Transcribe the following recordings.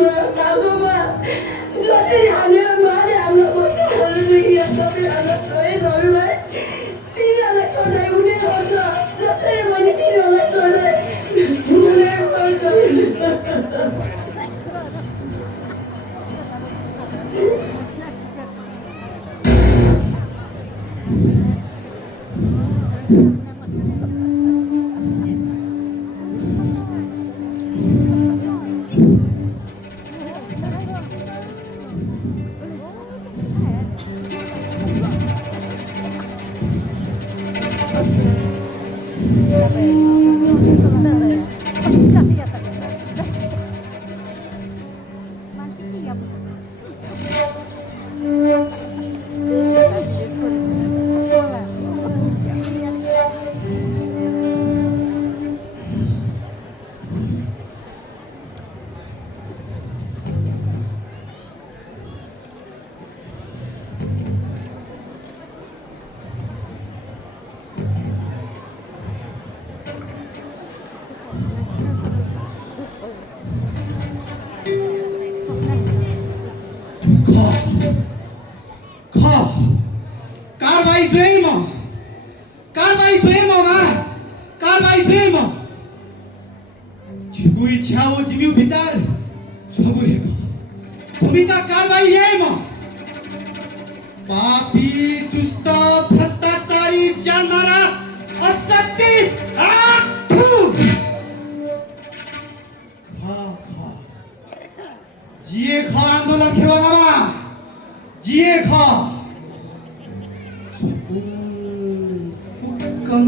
mah, kagak mah. Jelasin hanya mana Allah bosnya rezeki yang tapi anak saya normal. Tidak anak saya udah hoja. Jelasin mana tidak anak saya. Udah hoja. Carbai dream, carbai dream mà, carbai dream. Chibui chao chimiu bicar, chobui heka. Pumita carbai dream. Papi dusta bhrastachari janmara asatti athu. Kha. Jiye kha आंदोलन खेवाना मा, jiye kha. Fukam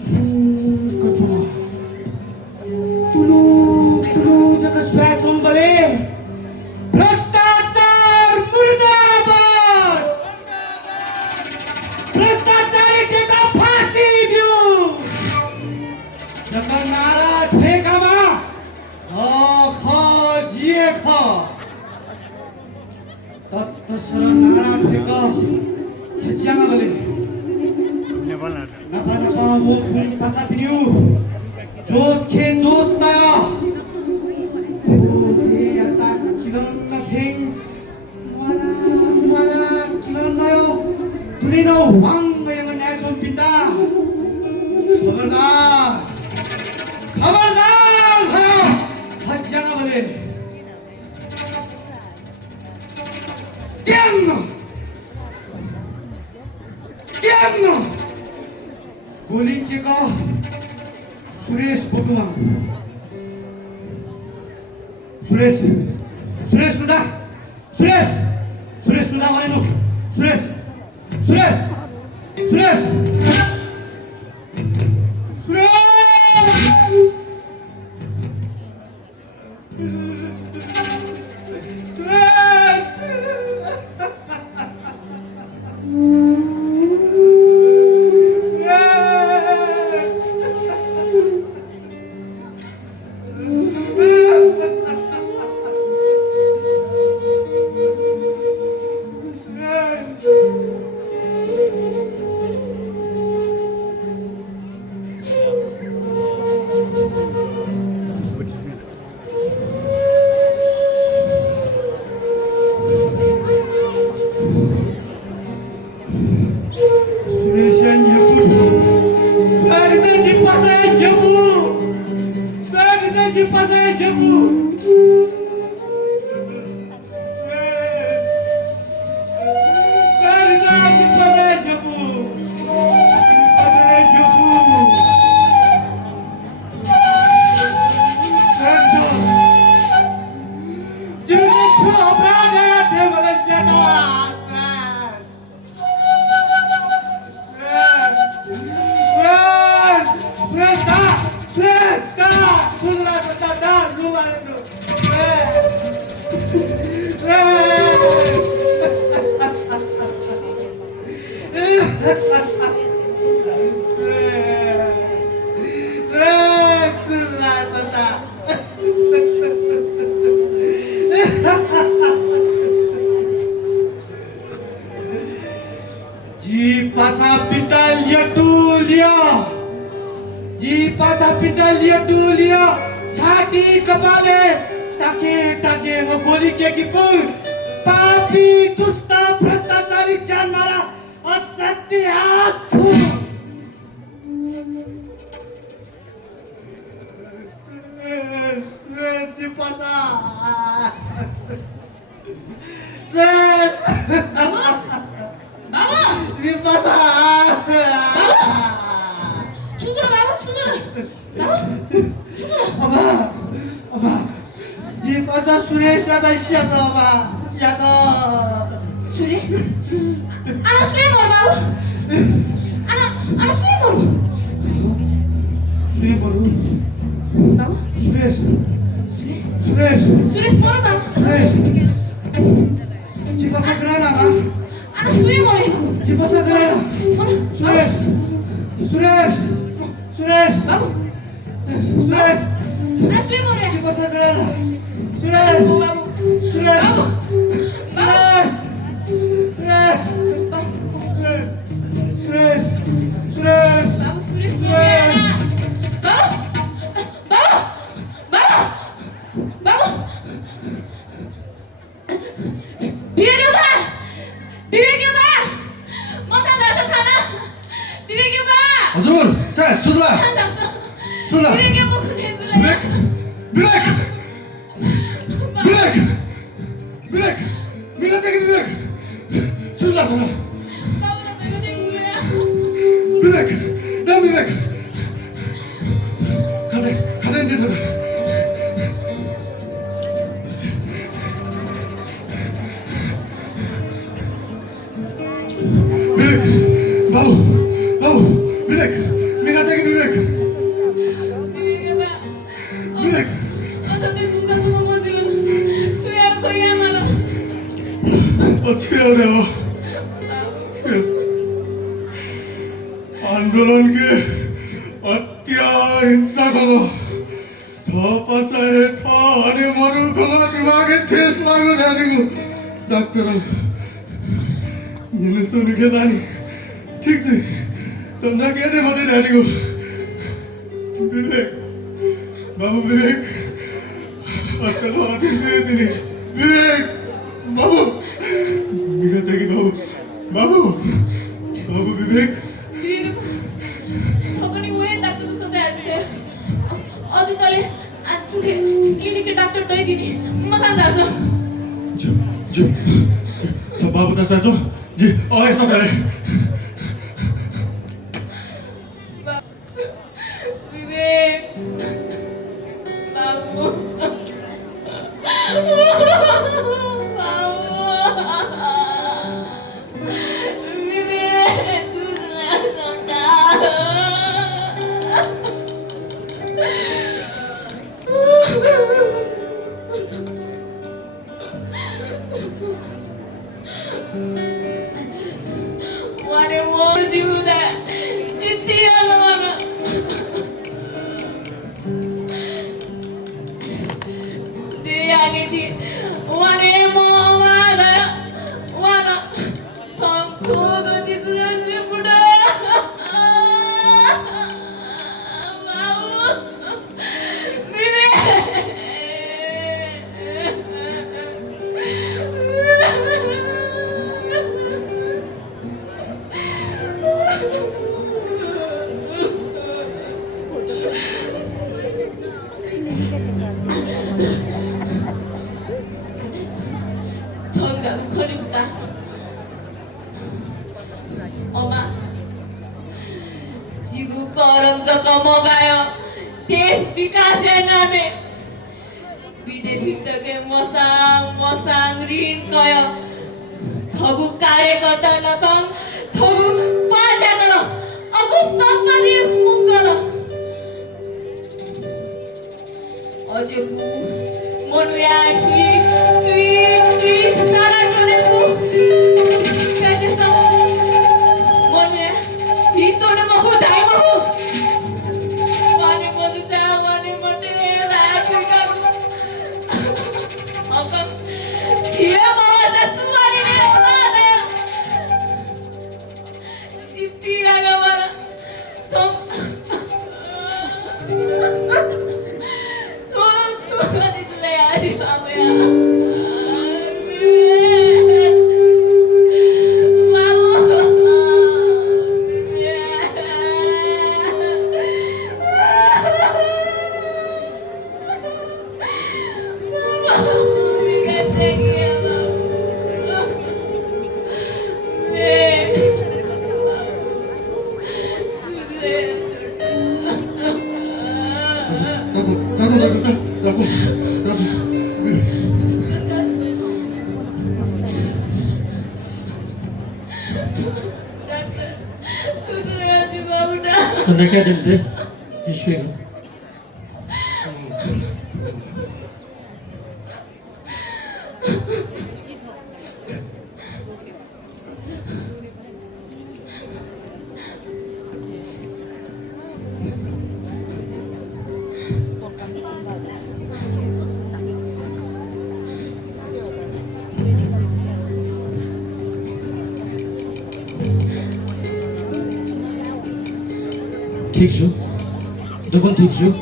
Sukajuma Tulu Jaka Swat Sombale Bhrastachar Murdabad Bhrastachari Teka Phasi Diu Jaka Nara Theka Ma Kha Jiye Kha Tattasara Nara Theka Hajjanga Bale Napa wo phun pasa piniu Jos ke jos taya Tobe ata kilon na theng Mara kilon nayo Tunino wang ngayang nachon pinta Khabardar hayo Hajjanga Bale Tiang Guling Kika Suresh Bhagwan Suresh Nuda Malinu Suresh Sudah, sudah, sudah, बालिके पण पापी दुष्ट भ्रष्टाचारी जन्माला असत्य आतू पसा सुरेश आता Suresh anak suwe mau babu anak suwe mau babu Suresh mau babu Cipasa gerana bang anak suwe mau babu Cipasa gerana Suresh babu anak suwe mau ya Cipasa gerana babu babu हजुर चाहिँ सुझला सुझला विवेक मिला चाहिँ विवेक सुझला थोड़ा विवेक ना विवेक खाने दे थोड़ा विवेक बाबू विवेक मिला चाहिँ विवेक छुया आंदोलन के हत्या हिंसा को थपसाए ठाने मरु गमा दिमागे ठेस लाग्यो जानेको डाक्टर यिन सुन के लानी ठीक छ तन्ना के ने मते जानेको विवेक बाबू विवेक अट्टको अटिन्टे दिने विवेक बाबू मिगा चाहिँ बाबू विवेक छकनी वे डाक्टर सोधे आछे अझै तले आछुके क्लिनिक डाक्टर दै दिने म थाहा जाछ जो बाबू त साचो जी ओ यस्तो गरे विवेक बाबु What a war you that Jiti alamana Reality What a mama Wana Tom todo disgresi puda Babu Bibi 전가 우컬립니다. 엄마, 지구 걸음져도 뭐가요? देश विकास नामे विदेशी जगे मसाङ ऋण कयो थगु कार्यकर्ता नपाङ थगु पाजा करो अगु सम्पत्ति मुकलो अझै बु मनुया कि तुई सारा टोनेको काके सम मनुया हि तोने मखु धाइ मखु वाने मजुता वाने मटे राखिका अकम छिया माता सुवानी ने माने जित्ती आगा वाला तुम छुआ दिसले आसी बाबया 던날 깨야 되는데 이슈가 ठीक छु 너 पनि ठीक छु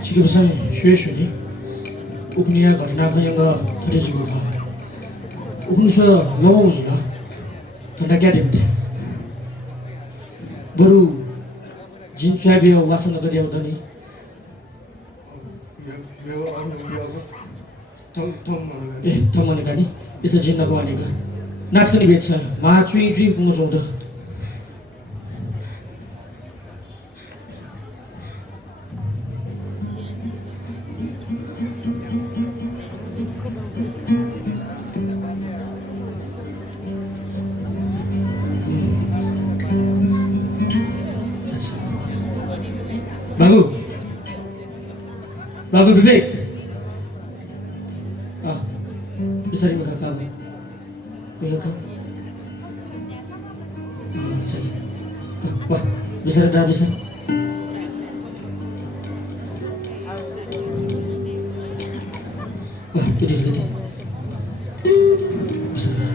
지금 산 쉐쉐니 우크니아 घटनाको 영가 터지고 가 우크니서 넘어오지나 던날 깨야 됩니다 बरु जिन च्याबियो वासन गरे आउँदनी ए थम भनेका नि यसो जिन्नको भनेका नाचको नि भेट्छ मा चुई चुई पुङ चौध बाबु बाबु विवेक बिस्तारै मुख काम सरी वा बिस्तारै दा बिस्तारै वा गति गति बिस्तारै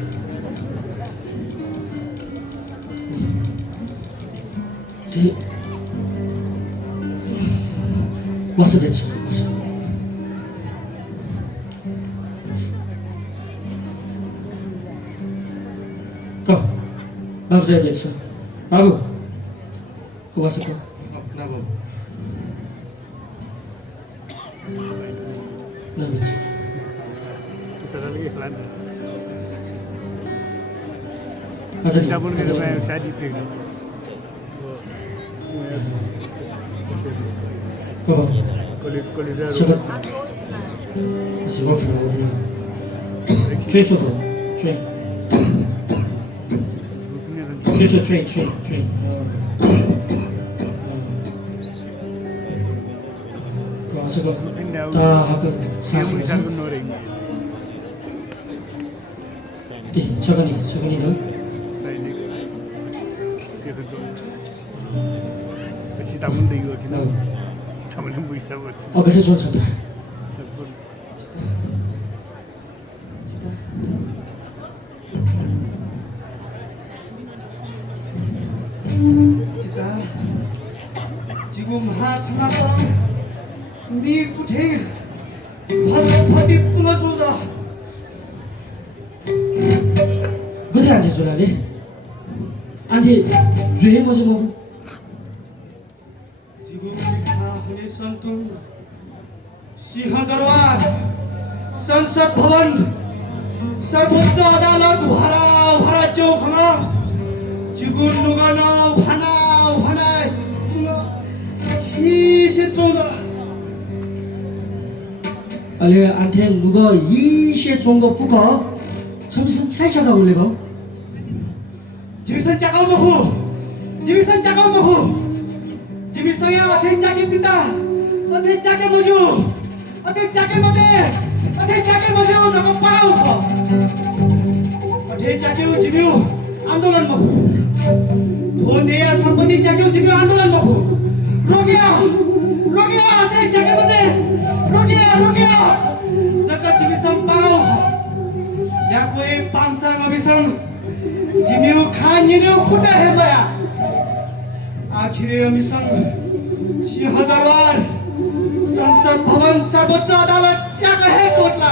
와서 됐어 와서 거 바부 돼 됐어 바부 거 와서 거 나보 나 됐어 가서 đi 가서 đi 거 봐 저거 다시 워프나追速度追追速追거 저거 다 하고 사슴에서 네 저거니 너 그래 좋았다 지다 지금 하청하다 미구탱 바디 뿌나준다 그새 안 돼서라네 안돼 왜 뭐지 뭐 지금 하흔의 संतुम सिंहदरबार संसद भवन सर्वोच्च अदालत हरा चौकमा जिगुन नुगना भना हिसे चौदा 알레 안테 누가 이시에 좋은 거 fuka 점선 차이샤가 올래봐 지미선 짜가먹고 지미선 짜가먹고 지미선야 어떻게 짜깁니다 어떻게 짜게 뭐죠 어떻게 짜게 뭐지 어떻게 짜게 뭐죠 저거 빠우고 어떻게 짜게 지미 안도란 먹고 돈 내야 3번이 짜게 지미 안도란 먹고 로기야 어떻게 짜게 뭐지 로기야 저거 지미선 빠우고 야구의 빵상 어비선 지미우 칸이는 후다 해봐야 आखिर मिशन सिंहदरबार संसद भवन सर्वोच्च अदालत क्या कहे कोटला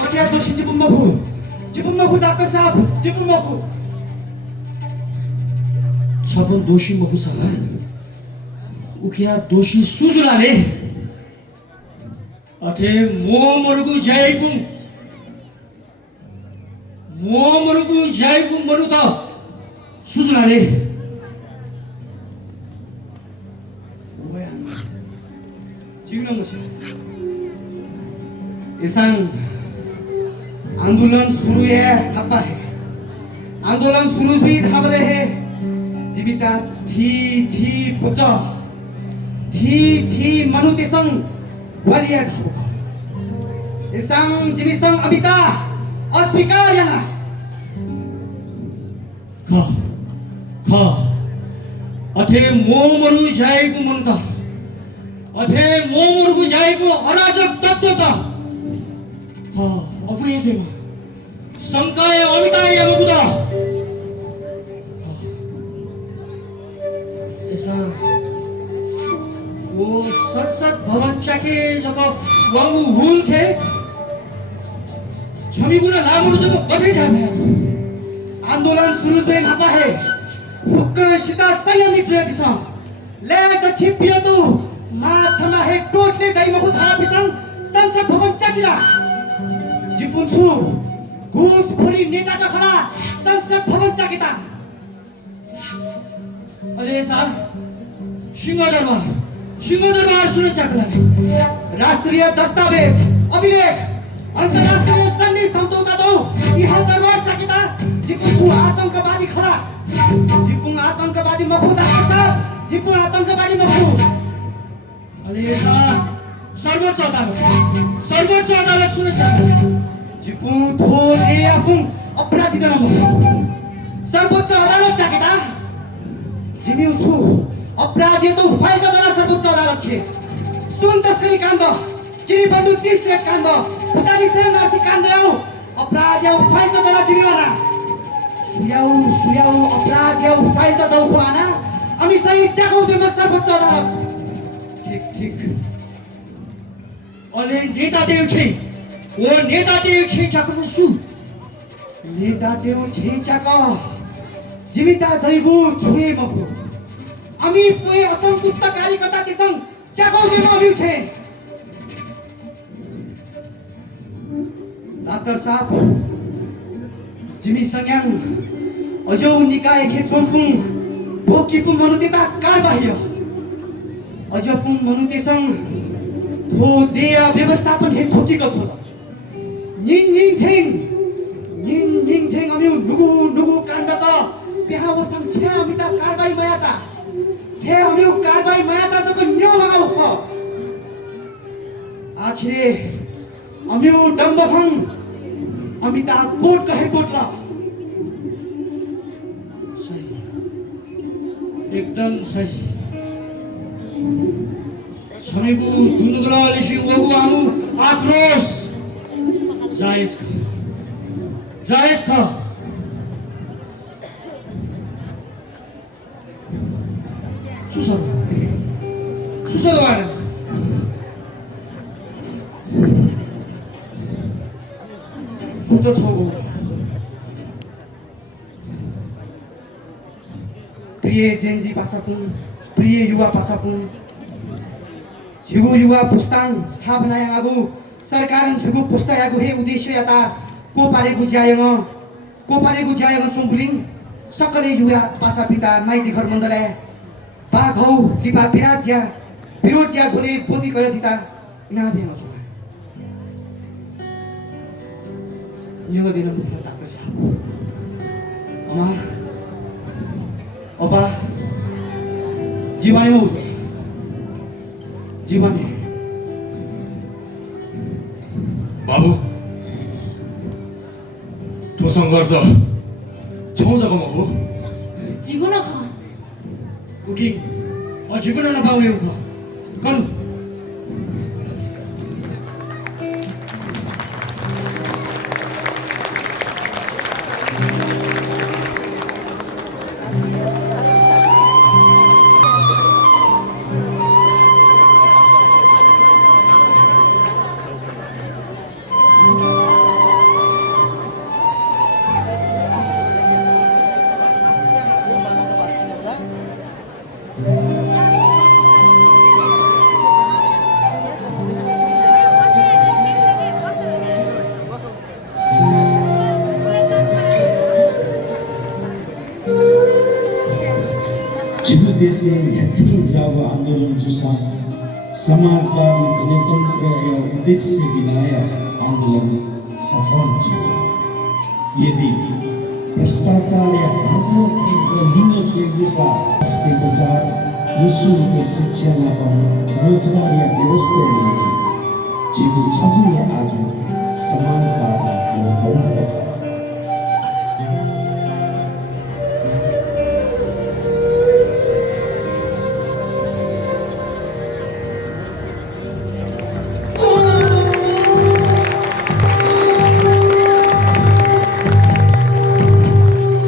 और क्या दोषी जिपुम्मभू डॉक्टर साहब जिपुम्मभू छफन दोषी महुसा उखिया दोषी सुजुलाले अथे मोमरुगु जाइफुङ मरुता सुजुलाले 지금 것이 이상 आंदोलन शुरू है हब्बा है आंदोलन शुरू हुई धाबले है जिमी जिमिता थी पुचा थी मनुतेसंग वालिया धावक इसंग जिमिसंग अमिता अस्वीकार्यना खा अथे मोमरु जाएको मनता अथे मोमरु जाएको अराजक तत्त्वता अफुएजेमा शङ्काय अमिताय मगुदा ऐसा वो संसद भवन चाके जको वांगु हुल थे छमिगुना नामरु जको बधै ठामेछ आन्दोलन सुरु चाहिँ नपाहे फुक्क सिता संयमित दिस ले त छिपियो तु माछमा हे टोटले दैमको थाहा बिसङ संसद भवन चाकिला जिपुन्छु घुसखोरी नेता त खला संसद भवन चाकिता अले साल सिंहदरबार सुन चाकला राष्ट्रिय दस्तावेज अभिलेख अन्तर्राष्ट्रिय सन्धि सम्झौता दौ सिंहदरबार चाकिता जिपुन्छु आतंकवादी खला जिपुङ आतंकवादी मखु डाक्टर साहब जिपुङ आतंकवादी मखु अले साल सर्वोच्च अदालत सुन चाकला जिपुङ थोले आफुङ अपराधी दन मखु सर्वोच्च अदालत चाकिता जिम्यू छु अपराधी तो फाइदा दला सर्वोच्च अदालत खे सुन तस्करी काण्ड किरीबन्धु 30 रेट काण्ड भुटानी शरणार्थी काण्ड आउ अपराधी आउ फाइदा दला जिम्मेवारा सुयाउ अपराधी आउ फाइदा दौ खुआना हामी सही चाकौ जे सर्वोच्च अदालत ठीक अले नेता देउ छे चाकु सु नेता देउ छे चाक जिमिता दैबु छुए मको আমি পুয়ে असन्तुष्ट कार्यकर्ता केसंग चाकौ जे माबिउ छे डाक्टर साहब जिमी संग्याङ अजौ निकाय खे चोमफुङ बोकिपुङ मनुतेता कारबाह्य अजपुङ मनुतेसंग थो देया व्यवस्थापन हे ठोकीको छ निङ थेङ अमिउ नुगु काण्डका बिहावसंग छे अमिता कारबाही मयाता छे अमिउ कारबाही मयाता जको नियम हो आखिरे अमिउ डम्बभङ अमिता कोट कहे कोटला सही एकदम सही छमेगु दुनुगला लिसि वगु आमु आक्रोश जायज खा susah kan? Sudah tahu. प्रिय जेनजी पासापुङ प्रिय युवा पासापुङ झिगु युवा पुस्ताङ स्थापना आगु सरकारन झिगु पुस्तायागु हे उद्देश्य यता कोपारेगु ज्यायङ चुङबुलिङ सकले युवा पासापिता माइती घर मन्दले बाघौ लिपा विरोध ज्या झोले पोती कय दिता इना बेन छु यो दिन मुखला डाक्टर साहब अमा अबा जीवनै मौ जीवनै बाबु तो संघर्ष छौ जग्गामा हो जीवन ख उकिङ जीवन नपाउ ख कनु देशे यति जब आन्दोलन जुसा समाजवादी गणतन्त्र या उद्देश्य विनायक आन्दोलन सफल छ यदि भ्रष्टाचार या धार्मिक लिङ्ग छुएका अस्ति विचार निःशुल्क शिक्षामा रोजगार या व्यवस्था जीवन छ आज समाजवाद